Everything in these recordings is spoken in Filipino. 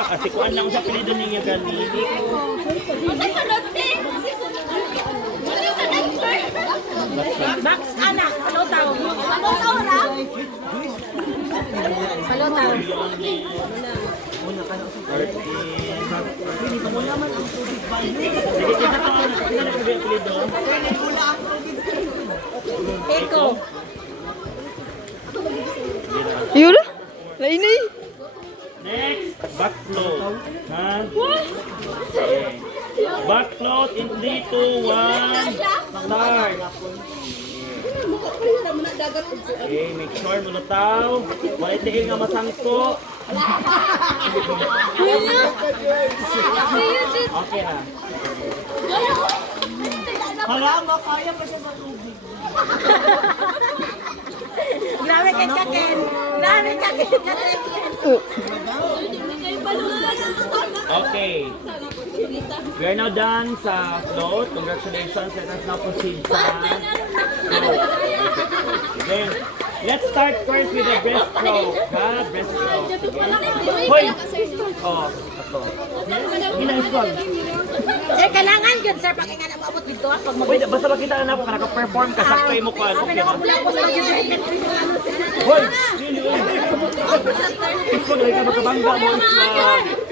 ka, kasi kuan lang sa pilido niya gani. Max anak, palotaw. Palotaw na? Palotaw. Sige, kita pa ako na pilido. Eko. Yun na. Lainay. Next, back float. Ha? Okay. Back float in 3, 2, 1. Start. Okay, make sure mulutaw. Wala tingin nga masangko. Okay ah. Hala, makaya pa siya sa tubig. Grabe kay Kaken. Grabe kay Kaken. Okay. We are now done sa float. Congratulations. Let us now proceed sa float. Then, let's start first with the breaststroke. Ha? Breaststroke. Hoy! Oh, ito. Ina-strong. Sir, kailangan yun, sir, pag nga nababot dito, pag mag- Wait, basta makita na ako ka naka-perform ka, sakto mo ka. Kami Okay na na? mula po sa mag-united. Hoy! Ito na ka magkabangga mo.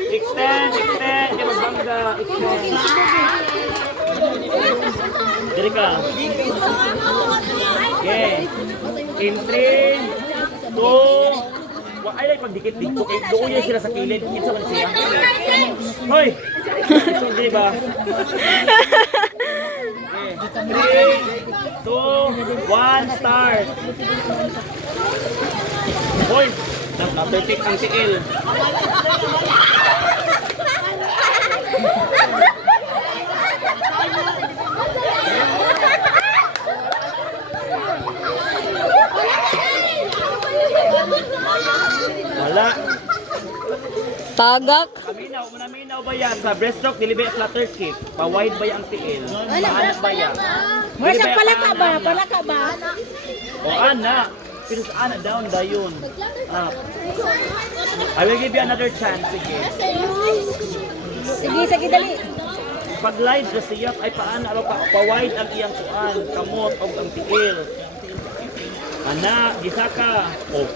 Extend, extend. Kaya magbangga. Extend. Diri ka. Okay. In 3, 2, ay, like pagdikit-dikit. Okay, doon yan sila sa kilid. Kinsa man siya. Hoy! So, di ba? Okay. 3, 2, 1, start! Hoy! Na-perfect ang tiil. Wala. Tagak. Minaw ba yan? Sa breaststroke, dili ba yung flutter kick? Pa-wide ba yung tiil? Paano ba yan? More sa palaka ba? Palaka ba? O ana. Pero sa ana, down dayon. Up. I will give you another chance. Sige. Sige, sige, dali. Pag live sa siyak ay paano pa-wide ang iyang kuan, kamot o ang tiil. Ana, gisa ka. Oh.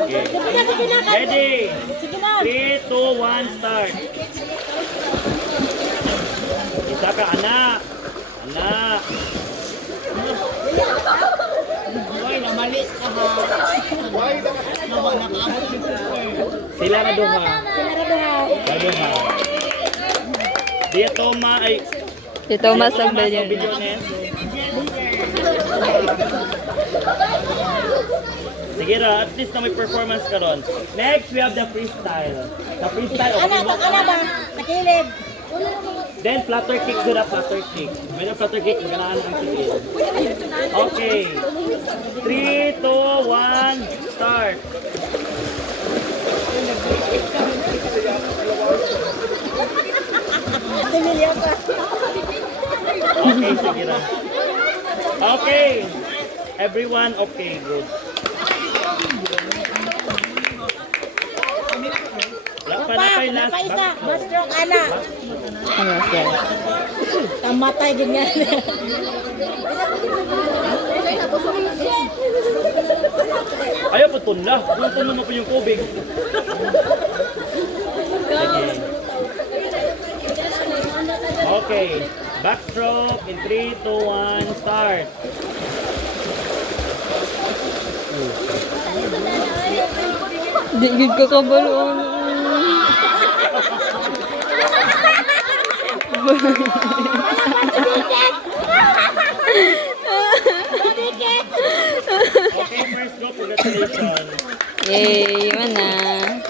Okay. Ready? 3, 2, 1, start. Gisa ka, ana. Ana. Hoy, namalit ka ha. Nawag nakaabot dito Sila na duha. Sila na duha. Duha. Dia Toma ay Si Thomas ang billion. Billiones. Sige ra, at least na may performance ka ron. Next, we have the freestyle. The freestyle, okay Ana, mo? pag ana ba? Nakilid. Then, flutter kick to the flutter kick. May flutter kick, ganaan ang kick. Okay. 3, 2, 1, start. Emilio ka. Okay, sige ra. Okay. Everyone, okay, good. Lapan na kayo last. Isa. Mastrong ana. Ano siya? Tamatay din yan. Ayaw po tunla. Tunla mo po yung kubig. Okay. Backstroke in 3, 2, 1, start. Di gid ka kabalo. Okay, first go. Congratulations. Yay!